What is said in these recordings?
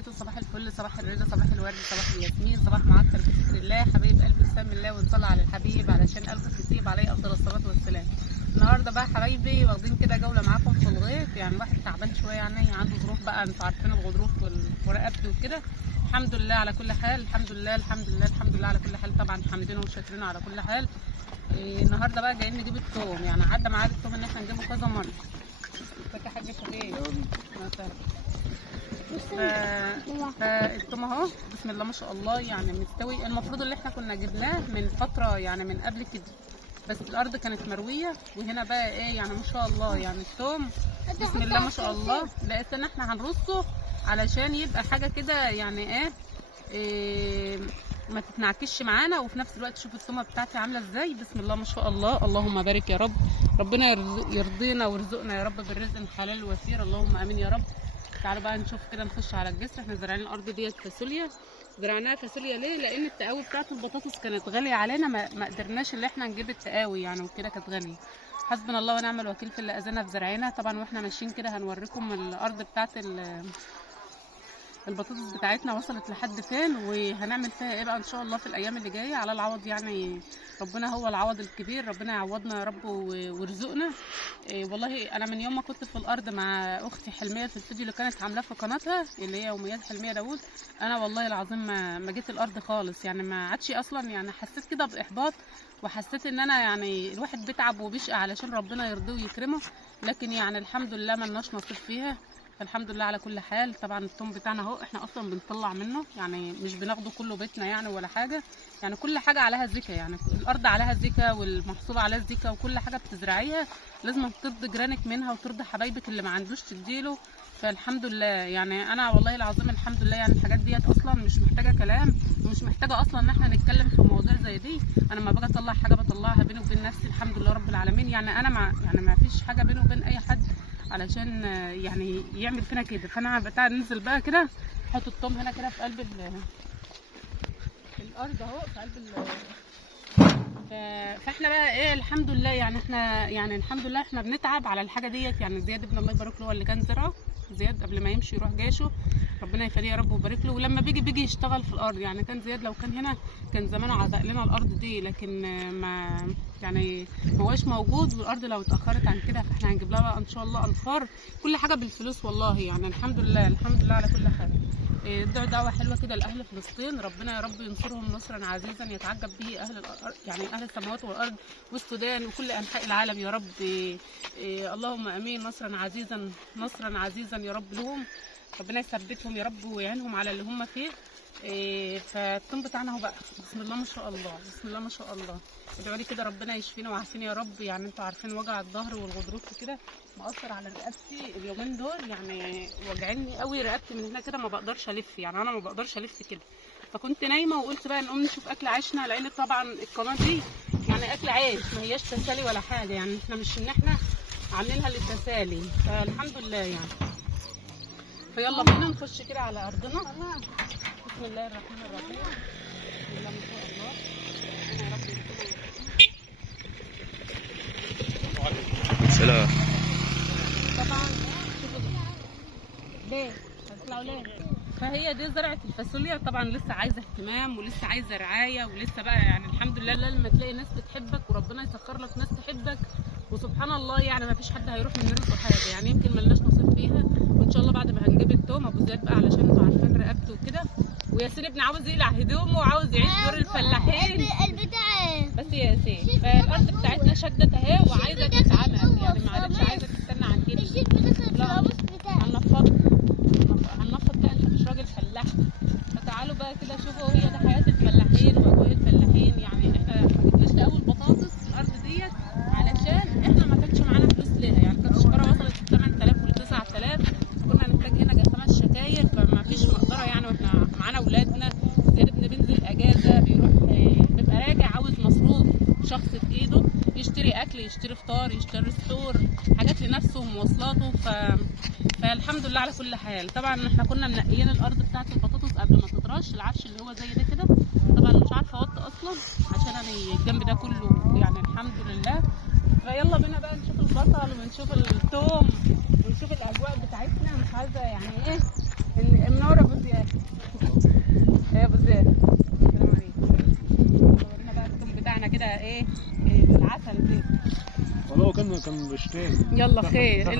وبركاته. صباح الفل، صباح الرضا، صباح الورد، صباح الياسمين، صباح معطر بذكر الله. حبايب قلبي بسم الله ونصلي على الحبيب علشان قلبك يطيب عليه افضل الصلاه والسلام. النهارده بقى حبايبي واخدين كده جوله معاكم في الغيط، يعني الواحد تعبان شويه، يعني عنده ظروف بقى، انتوا عارفين الغضروف ورقبته وكده. الحمد لله على كل حال، الحمد لله الحمد لله الحمد لله على كل حال، طبعا حامدين وشاكرين على كل حال. النهارده بقى جايين نجيب الثوم، يعني عدى معانا الثوم ان احنا نجيبه كذا مره. ازيك يا حاجه شباب؟ فالثوم اهو بسم الله ما شاء الله، يعني مستوي. المفروض اللي احنا كنا جبناه من فتره، يعني من قبل كده، بس الارض كانت مرويه. وهنا بقى ايه يعني ما شاء الله، يعني الثوم بسم الله ما شاء الله. لقيت ان احنا هنرصه علشان يبقى حاجه كده، يعني إيه ما تتنعكش معانا، وفي نفس الوقت شوف الثومه بتاعتي عامله ازاي بسم الله ما شاء الله. اللهم بارك يا رب، ربنا يرضينا ويرزقنا يا رب بالرزق الحلال الوفير، اللهم امين يا رب. تعالوا بقى نشوف كده، نخش على الجسر. احنا زرعين الارض ديت فاصوليا. زرعناها فاصوليا ليه؟ لان التقاوي بتاعت البطاطس كانت غاليه علينا، ما قدرناش اللي احنا نجيب التقاوي يعني، وكده كانت غاليه. حسبنا الله ونعم الوكيل في اللي اذانا في زرعنا. طبعا واحنا ماشيين كده هنوريكم الارض بتاعت البطاطس بتاعتنا وصلت لحد فين، وهنعمل فيها ايه بقى ان شاء الله في الايام اللي جايه على العوض. يعني ربنا هو العوض الكبير، ربنا يعوضنا يا رب ويرزقنا. والله انا من يوم ما كنت في الارض مع اختي حلميه في الفيديو اللي كانت عاملاه في قناتها اللي هي يوميات حلميه داوود، انا والله العظيم ما جيت الارض خالص، يعني ما عادش اصلا، يعني حسيت كده باحباط، وحسيت ان انا يعني الواحد بيتعب وبيشقى علشان ربنا يرضيه ويكرمه، لكن يعني الحمد لله ملناش نصيب فيها. فالحمد لله على كل حال. طبعا الثوم بتاعنا اهو احنا اصلا بنطلع منه، يعني مش بناخده كله بيتنا يعني ولا حاجه، يعني كل حاجه عليها زكاه، يعني الارض عليها زكاه والمحصول عليها زكاه، وكل حاجه بتزرعيها لازم ترضي جيرانك منها وترضي حبايبك اللي ما عندوش تديله. فالحمد لله يعني انا والله العظيم الحمد لله، يعني الحاجات ديت اصلا مش محتاجه كلام، ومش محتاجه اصلا ان احنا نتكلم في مواضيع زي دي. انا لما باجي اطلع حاجه بطلعها بيني وبين نفسي الحمد لله رب العالمين. يعني انا ما فيش حاجه بيني وبين اي حد علشان يعني يعمل فينا كده. فانا بتاع ننزل بقى كده، نحط الثوم هنا كده في قلب الارض اهو، في قلب فاحنا بقى ايه الحمد لله، يعني احنا يعني الحمد لله احنا بنتعب على الحاجه ديت. يعني زياد ابن الله يبارك له هو اللي كان زرعه، زياد قبل ما يمشي يروح جيشه، ربنا يفديه يا رب ويبارك له. ولما بيجي يشتغل في الارض، يعني كان زياد لو كان هنا كان زمانه عزق لنا الارض دي، لكن ما يعني ما هوش موجود. والارض لو اتاخرت عن كده فاحنا هنجيب لها بقى ان شاء الله انفار، كل حاجه بالفلوس والله. يعني الحمد لله الحمد لله على كل حال. ادعوا دعوه حلوه كده لاهل فلسطين، ربنا يا رب ينصرهم نصرا عزيزا يتعجب به اهل الارض، يعني اهل السماوات والارض والسودان وكل انحاء العالم يا رب. اللهم امين. نصرا عزيزا نصرا عزيزا يا رب لهم، ربنا يثبتهم يا رب ويعينهم على اللي هم فيه. فالثوم بتاعنا اهو بقى بسم الله ما شاء الله، بسم الله ما شاء الله. ادعوا لي كده ربنا يشفينا ويعافينا يا رب. يعني انتوا عارفين وجع الظهر والغضروف وكده مأثر على رقبتي اليومين دول، يعني وجعني قوي رقبتي من هنا كده، ما بقدرش الف، يعني انا ما بقدرش الف كده. فكنت نايمه وقلت بقى نقوم نشوف اكل عيشنا، لان طبعا القناه دي يعني اكل عيش، ما هياش تسالي ولا حاجه، يعني احنا مش ان احنا عاملينها للتسالي. فالحمد لله يعني. فيلا بينا نخش كده على ارضنا. بسم الله الرحمن الرحيم. بسم الله ما شاء الله. يا رب سلام. طبعا شوفوا ليه هتطلعوا ليه. فهي دي زرعه الفاصوليا، طبعا لسه عايزه اهتمام ولسه عايزه رعايه، ولسه بقى يعني الحمد لله لما تلاقي ناس بتحبك وربنا يسخر لك ناس تحبك، وسبحان الله يعني ما فيش حد هيروح من رزقه حاجه. يعني يمكن ملناش نصيب فيها، وان شاء الله بعد ما هنجيب التوم ابو زياد بقى علشان انتوا عارفين رقبته وكده، وياسين ابن عاوز يقلع هدومه وعاوز يعيش دور الفلاحين بس يا ياسين. فالارض بتاعتنا شدت اهي وعايزه تتعمل، يعني ما عادتش عايزه تستنى عن كده. هننفض بقى، انت مش راجل فلاح. فتعالوا بقى كده شوفوا، هي ده حياه الفلاحين واجواء الفلاحين. يعني احنا ما جبناش تقوي البطاطس في الارض ديت علشان احنا ما كانش معانا فلوس ليها، يعني كانت الشجره وصلت ل 8000 ولا 9000، كنا نحتاج هنا 5 شكاير، فما فيش مقدره يعني. واحنا معانا اولادنا، زياد ابن بينزل اجازه بيروح بيبقى راجع عاوز مصروف شخص في ايده، يشتري اكل، يشتري فطار، يشتري سحور، حاجات لنفسه ومواصلاته. فالحمد لله على كل حال. طبعا احنا كنا منقيين الارض بتاعت البطاطس قبل ما تترش، العفش اللي هو زي ده كده. طبعا مش عارفه اوطي اصلا عشان انا الجنب ده كله يعني الحمد لله. فيلا بينا بقى نشوف البصل ونشوف الثوم ونشوف الاجواء بتاعتنا. مش عايزه يعني ايه منوره يلا خير.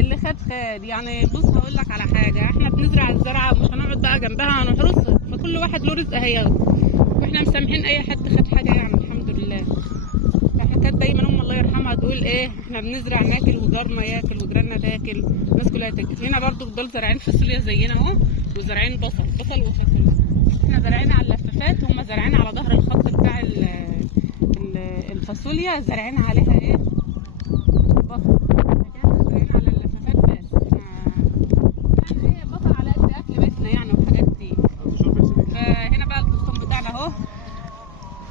اللي خد خد يعني. بص هقول لك على حاجه، احنا بنزرع الزرعه مش هنقعد بقى جنبها هنحرسها، فكل واحد له رزق هياخده، واحنا مسامحين اي حد خد حاجه يعني الحمد لله. احنا كانت دايما ام الله يرحمها تقول ايه، احنا بنزرع ناكل وجارنا ياكل وجيراننا تاكل، الناس كلها تاكل. هنا برضو دول زارعين فاصوليا زينا اهو، وزارعين بصل وفاصوليا. احنا زارعين على اللفافات، هم زارعين على ظهر الخط بتاع الفاصوليا، زارعين عليها ايه بصل. احنا زارعين على اللفافات بس، يعني ايه بصل على قد اكل بيتنا يعني والحاجات دي. فهنا بقى القسطم بتاعنا اهو.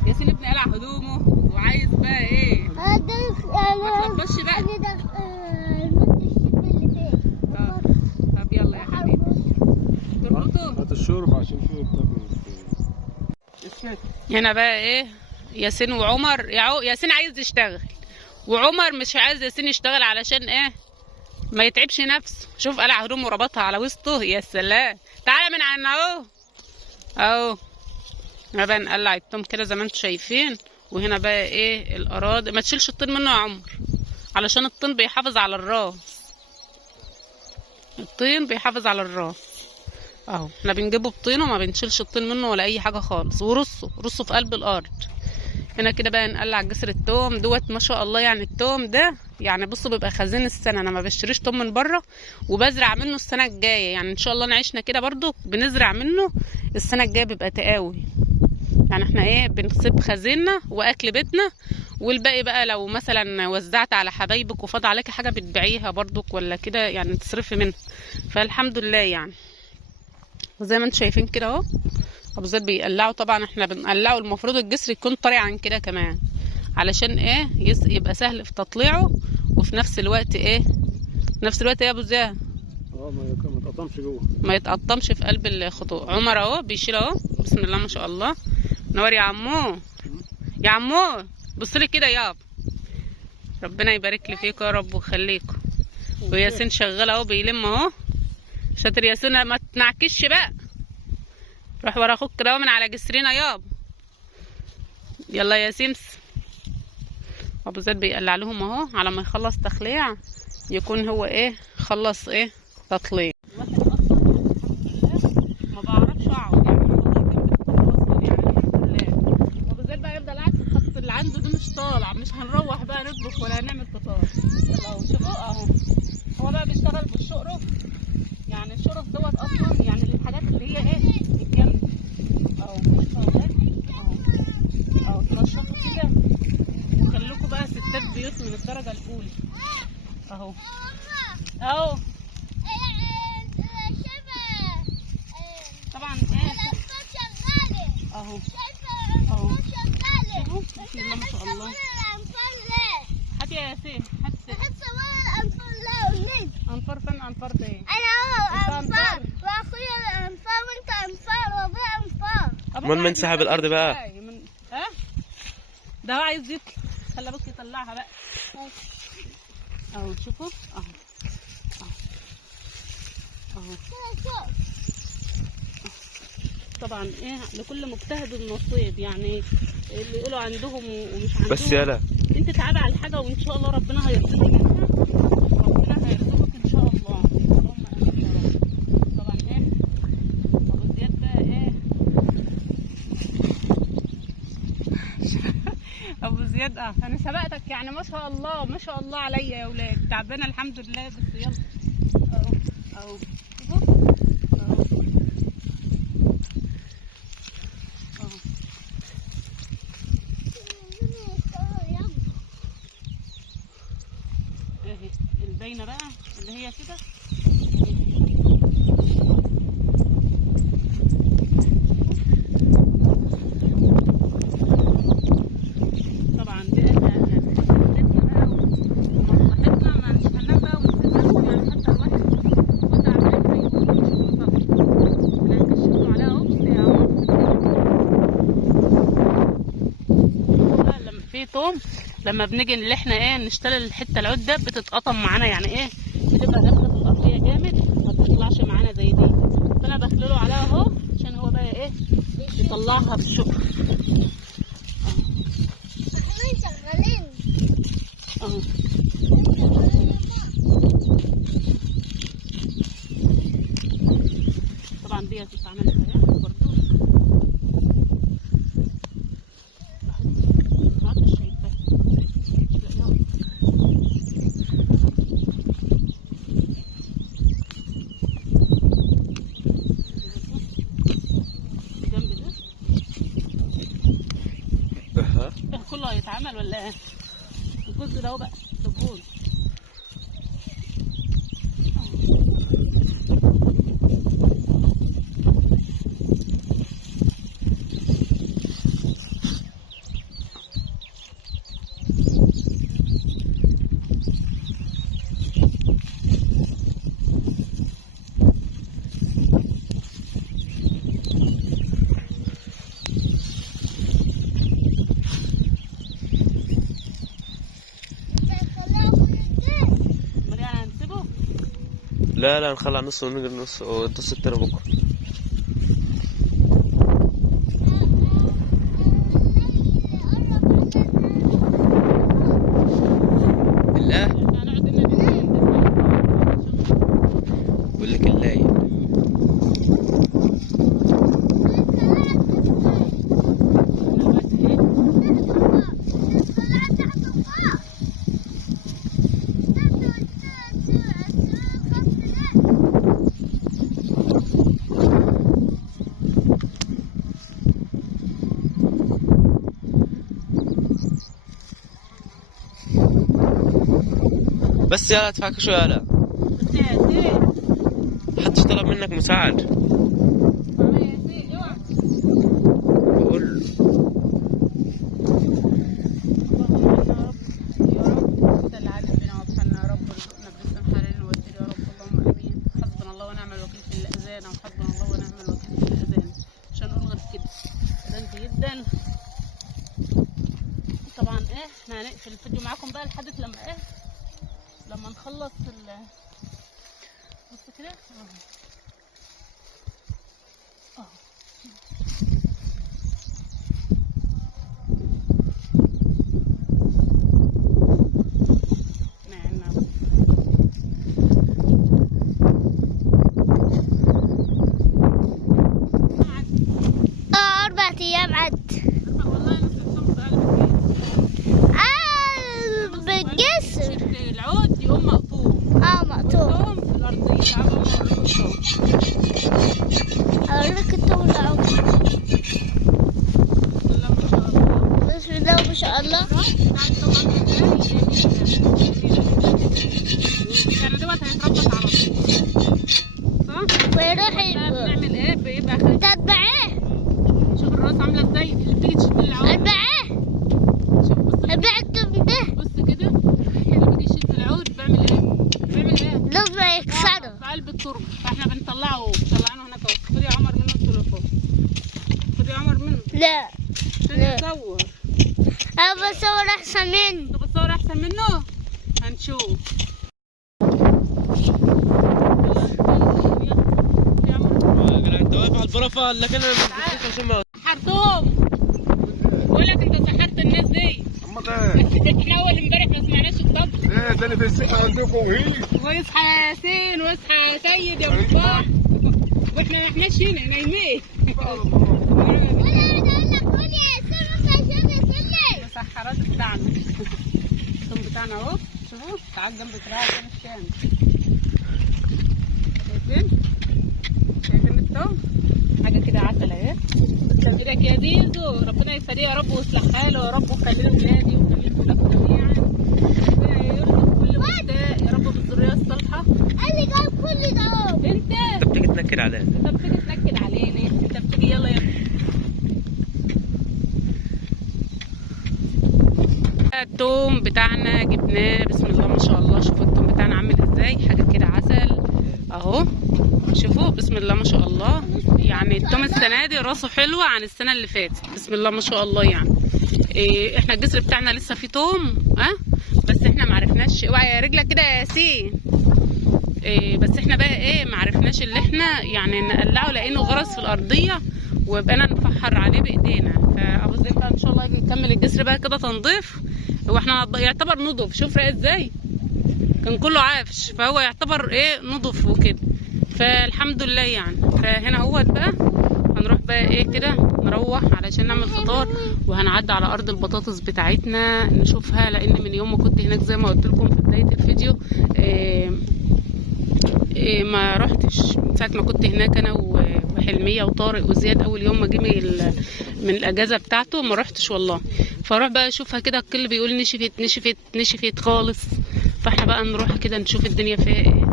ياسين ابني قلع هدومه وعايز بقى ايه ما تلبسش بقى. طب يلا يا حبيبي تربطوا هات الشرب عشان فيه. هنا بقى ايه ياسين وعمر. ياسين عايز يشتغل وعمر مش عايز ياسين يشتغل علشان ايه ما يتعبش نفسه. شوف قلع هدومه وربطها على وسطه. يا سلام، تعالى من عنا اهو اهو. هنا بقى نقلع التوم كده زي ما انتم شايفين. وهنا بقى ايه الاراضي، ما تشيلش الطين منه يا عمر علشان الطين بيحافظ على الراس. الطين بيحافظ على الراس اهو. احنا بنجيبه بطينه وما بنشيلش الطين منه ولا اي حاجه خالص، ورصه في قلب الارض. هنا كده بقى نقلع جسر التوم دوت. ما شاء الله يعني التوم ده يعني بصوا بيبقى خزين السنه. انا ما بشتريش توم من بره وبزرع منه السنه الجايه، يعني ان شاء الله نعيشنا كده برضو بنزرع منه السنه الجايه بيبقى تقاوي. يعني احنا ايه بنسيب خزيننا واكل بيتنا، والباقي بقى لو مثلا وزعت على حبايبك وفاض عليكي حاجه بتبيعيها برضك ولا كده يعني تصرفي منها. فالحمد لله يعني. وزي ما انتم شايفين كده اهو ابو زيد بيقلعوا. طبعا احنا بنقلعه المفروض الجسر يكون طري عن كده كمان علشان ايه يبقى سهل في تطليعه، وفي نفس الوقت ايه يا ابو زيد ما يتقطمش جوه، ما يتقطمش في قلب الخطوط. عمر اهو بيشيل اهو. بسم الله ما شاء الله. نور يا عمو. يا عمو بص لي كده يابا، ربنا يبارك لي فيكم يا رب ويخليكم. وياسين شغال اهو بيلم اهو. شاطر ياسين، ما تنعكش بقى، روح ورا اخوك كده من على جسرنا يابا. يلا يا سمس. ابو زيد بيقلع لهم اهو على ما يخلص تخليع يكون هو ايه خلص ايه تطليع. الواحد اصلا الحمد لله ما بعرفش اقعد يعني، انا يعني الحمد لله. ابو زيد بقى يفضل قاعد في الخط اللي عنده ده مش طالع، مش هنروح بقى نطبخ ولا هنعمل فطار. يلا اهو شوفوا اهو هو بقى بيشتغل بالشقرف. يعني الشرف دوت اصلا يعني الحاجات اللي هي ايه الجنب اهو اهو تنشطوا كده وخليكوا بقى ستات بيوت من الدرجه الاولى اهو اهو. طبعا ايه اهو اهو بسم الله ما شاء الله. هات يا ياسين هات انفار. فين انفار ده؟ انا اهو انفار واخويا الانفار وانت انفار وابويا انفار. من سحب الارض بقى؟ ها ده هو عايز يطلع. خلي ابوك يطلعها بقى اهو. شوفوا اهو اهو. طبعا ايه لكل مجتهد نصيب، يعني اللي يقولوا عندهم ومش عندهم. بس يالا انت تعبي على الحاجه وان شاء الله ربنا هيرزقك منها، ربنا هيرزقك ان شاء الله. اللهم امين يا رب. طبعا ايه ابو زياد بقى ايه ابو زياد انا سبقتك يعني ما شاء الله ما شاء الله عليا يا ولاد. تعبانه الحمد لله بس يلا اهو اهو الباينه بقى اللي هي كده. طبعا دي يعني خدمتنا بقى ومصلحتنا، ما مش هننام بقى ونسيبها يعني حتى الواحد وضع ما يكون مش مصلي. احنا هنكشفهم عليها اهو. بصي يا عمر لما في طوم لما بنيجي اللي احنا ايه نشتغل الحته العود ده بتتقطم معانا، يعني ايه بتبقى داخله في الارضيه جامد ما بتطلعش معانا زي دي. فانا بخلله عليها اهو عشان هو بقى ايه يطلعها بالشقر شغالين اهو. كله هيتعمل ولا ايه؟ الجزء ده اهو بقى دبول. لا نخلع نص ونقدر نص والنص التاني بكره. لا بقول لك اللايل. بس يلا ادفعك شو يلا. محدش طلب منك مساعد. بقول طبعا ايه احنا هنقفل الفيديو معاكم بقى لحد لما نخلص بص كده اهو. ما شاء الله. يعني دوت هيتربط على طول صح؟ ويروح بنعمل ايه؟ بيبقى تتبعيه. شوف الراس عامله ازاي اللي بتيجي تشد العود. اتبعيه. شوف بص اتبع التوم ده. بص كده اللي بيجي يشد العود بيعمل ايه؟ لازم يكسره في قلب التربه. فاحنا بنطلعه هناك اهو. خد يا عمر منه التليفون. خد يا عمر منه. لا عشان يصور. انا بصور احسن منه. انت بتصور احسن منه؟ هنشوف. انت واقف على البرفه لكن انا مش حرتهم. بقول لك انت سحرت الناس دي. احنا اول امبارح ما سمعناش الطبخ. ايه ده اللي في السكه عندكم وهيلي. واصحى يا ياسين واصحى يا سيد يا مصباح. واحنا ما احناش هنا نايمين. المسحرات بتاعنا. الثوم بتاعنا اهو. شوفوا تعال جنب الزراعه عشان الشام. شايفين الثوم؟ حاجه كده عسل اهي. تسلمك يا زيزو. ربنا يسليه يا رب ويصلح حاله يا رب ويخليه ولادي ويخليه لكم جميعا. ربنا يرزق كل مشتاق يا رب بالذريه الصالحه. قال لي جاب كل ده. انت بتيجي تنكد علينا. انت بتيجي تنكد علينا. انت بتيجي يلا التوم بتاعنا جبناه. بسم الله ما شاء الله. شوفوا التوم بتاعنا عامل ازاي. حاجه كده عسل اهو. شوفوا بسم الله ما شاء الله. يعني التوم السنه دي راسه حلوه عن السنه اللي فاتت. بسم الله ما شاء الله. يعني احنا الجسر بتاعنا لسه فيه توم بس احنا معرفناش. اوعى يا رجلك كده يا ياسين. بس احنا بقى ايه معرفناش اللي احنا يعني نقلعه لانه غرس في الارضيه وبقينا نفحر عليه بايدينا. فابو زيد بقى ان شاء الله يجي يكمل الجسر بقى كده تنظيف. هو احنا يعتبر نضف. شوف رأي ازاي كان كله عافش فهو يعتبر ايه نضف وكده. فالحمد لله يعني. فهنا اهوت بقى هنروح بقى ايه كده نروح علشان نعمل فطار. وهنعدي على ارض البطاطس بتاعتنا نشوفها لان من يوم ما كنت هناك زي ما قلت لكم في بدايه الفيديو ما رحتش من ساعه ما كنت هناك انا وحلميه وطارق وزياد. اول يوم ما جه من الاجازه بتاعته ما رحتش والله. فاروح بقى اشوفها كده، الكل بيقول نشفت نشفت نشفت خالص. فاحنا بقى نروح كده نشوف الدنيا فيها ايه،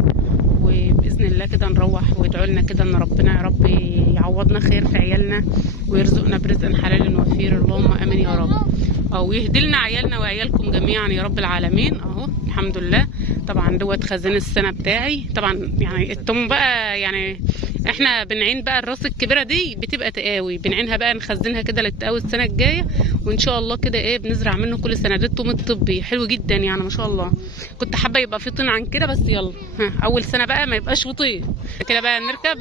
وباذن الله كده نروح. وادعوا لنا كده ان ربنا يا رب يعوضنا خير في عيالنا ويرزقنا برزق حلال وفير، اللهم امين يا رب. او يهدي لنا عيالنا وعيالكم جميعا يا رب العالمين. اهو الحمد لله. طبعا دوت خزان السنه بتاعي. طبعا يعني التوم بقى يعني احنا بنعين بقى الراس الكبيره دي بتبقى تقاوي، بنعينها بقى نخزنها كده للتقاوي السنه الجايه، وان شاء الله كده ايه بنزرع منه كل سنه. ده التوم الطبي حلو جدا يعني ما شاء الله. كنت حابه يبقى في طين عن كده، بس يلا اول سنه بقى ما يبقاش في طين كده. بقى نركب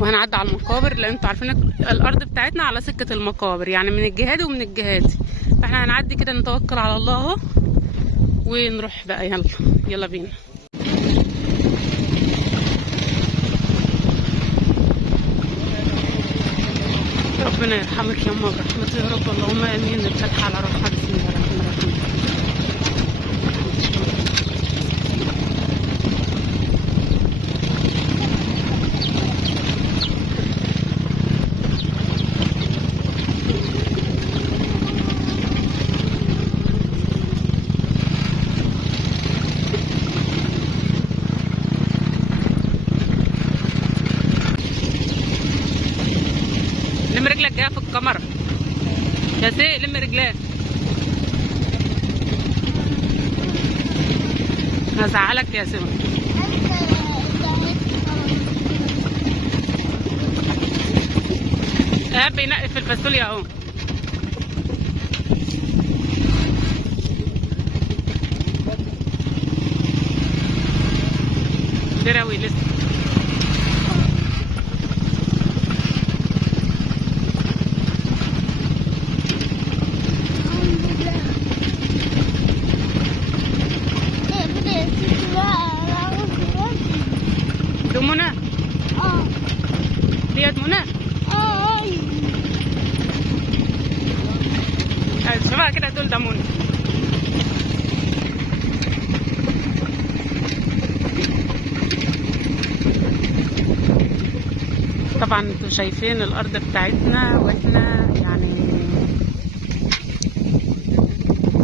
وهنعدي على المقابر، لان انتوا عارفين الارض بتاعتنا على سكه المقابر، يعني من الجهاد ومن الجهاد. فاحنا هنعدي كده نتوكل على الله اهو ونروح بقى. يلا يلا بينا. ربنا يرحمك يا أمه برحمته يا رب، اللهم امين. الفتحة على روحها. بسم الله الرحمن الرحيم. لم رجلك جايه في الكاميرا يا سي، لم رجلك. هزعلك يا سي. بينقي في الفاصوليا اهو. دراوي لسه. دي منى؟ ديت منى؟ شباب كده تقول ده منى. طبعا انتوا شايفين الارض بتاعتنا، واحنا يعني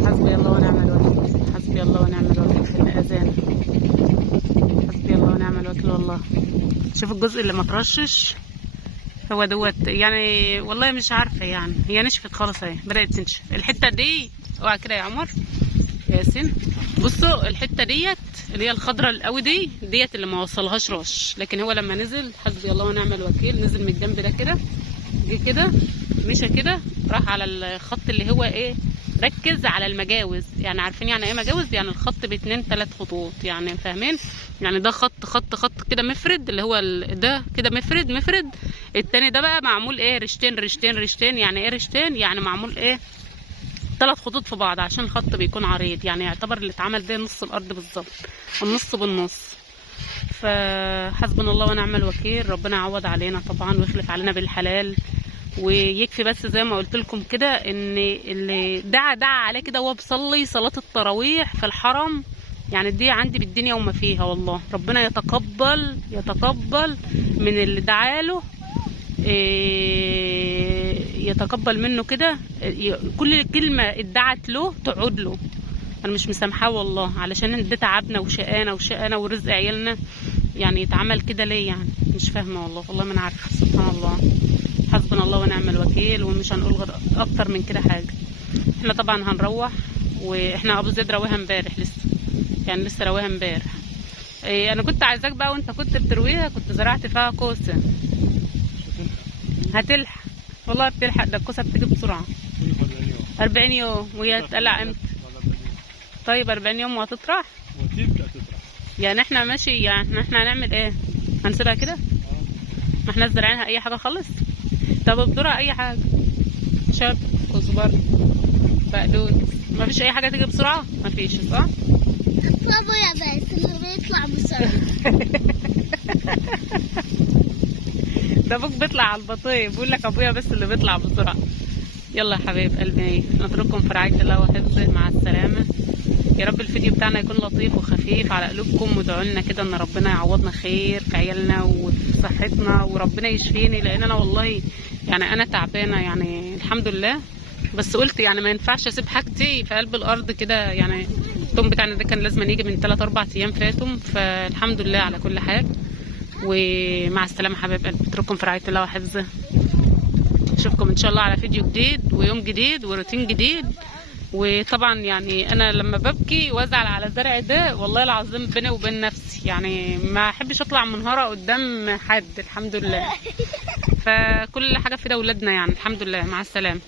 حسبي الله ونعم الوكيل. حسبي الله ونعم الوكيل في الاذان. حسبي الله ونعم الوكيل والله. شوف الجزء اللي ما ترشش هو دوت، يعني والله مش عارفه، يعني هي نشفت خالص اهي، بدات تنشف الحته دي. اوعى كده يا عمر ياسين. بصوا الحته ديت اللي هي الخضراء القوي ديت اللي ما وصلهاش رش، لكن هو لما نزل حسبي الله ونعم الوكيل نزل من الجنب ده كده، جه كده مشى كده راح على الخط اللي هو ايه، ركز على المجاوز. يعني عارفين يعني ايه مجاوز؟ يعني الخط باتنين 3 خطوط، يعني فاهمين؟ يعني ده خط خط خط كده مفرد، اللي هو ده كده مفرد مفرد. التاني ده بقى معمول ايه، رشتين رشتين رشتين. يعني ايه رشتين؟ يعني معمول ايه، 3 خطوط في بعض، عشان الخط بيكون عريض. يعني يعتبر اللي اتعمل ده نص الارض بالظبط، النص بالنص. فحسبنا الله ونعم الوكيل. ربنا يعوض علينا طبعا ويخلف علينا بالحلال ويكفي. بس زي ما قلت لكم كده ان اللي دعا عليه كده وهو بيصلي صلاه التراويح في الحرم، يعني دي عندي بالدنيا وما فيها والله. ربنا يتقبل من اللي دعاله، يتقبل منه كده. كل كلمه ادعت له تقعد له. انا مش مسامحاه والله، علشان ده تعبنا وشقانا ورزق عيالنا. يعني يتعمل كده ليه؟ يعني مش فاهمه والله ما انا عارفه. سبحان الله. حسبنا الله ونعم الوكيل. ومش هنقول غير اكتر من كده حاجه. احنا طبعا هنروح، واحنا ابو زيد رواها امبارح لسه، يعني لسه رواها امبارح. انا كنت عايزاك بقى وانت كنت بترويها، كنت زرعت فيها كوسه. هتلحق والله، بتلحق. ده الكوسه بتيجي بسرعه. 40 يوم. وهي هتقلع امتى؟ طيب 40 يوم وهتطرح. يعني احنا ماشي، يعني احنا هنعمل ايه؟ هنسيبها كده؟ ما احنا زرعينها اي حاجه خالص. طب ابذرها اي حاجه، شاب، كزبر، بقدونس، ما فيش اي حاجه تيجي بسرعه؟ ما فيش، صح؟ ابويا بس اللي بيطلع بسرعه. ده ابوك بيطلع على البطيء، بيقول لك ابويا بس اللي بيطلع بسرعه. يلا يا حبايب قلبي، نترككم في رعايه الله وحفظه. مع السلامه. يا رب الفيديو بتاعنا يكون لطيف وخفيف على قلوبكم، وادعوا لنا كده ان ربنا يعوضنا خير في عيالنا وفي صحتنا، وربنا يشفيني، لان انا والله يعني انا تعبانه يعني الحمد لله. بس قلت يعني ما ينفعش اسيب حاجتي في قلب الارض كده، يعني الطوم بتاعنا ده كان لازم يجي من 3-4 ايام فاتوا، فالحمد لله على كل حال. ومع السلامه حبايب قلبي، اترككم في رعايه الله وحفظه. اشوفكم ان شاء الله على فيديو جديد ويوم جديد وروتين جديد. وطبعا يعني انا لما ببكي وازعل على الزرع ده والله العظيم بيني وبين نفسي، يعني ما احبش اطلع منهاره قدام حد الحمد لله. فكل حاجه في ده ولادنا يعني الحمد لله. مع السلامه.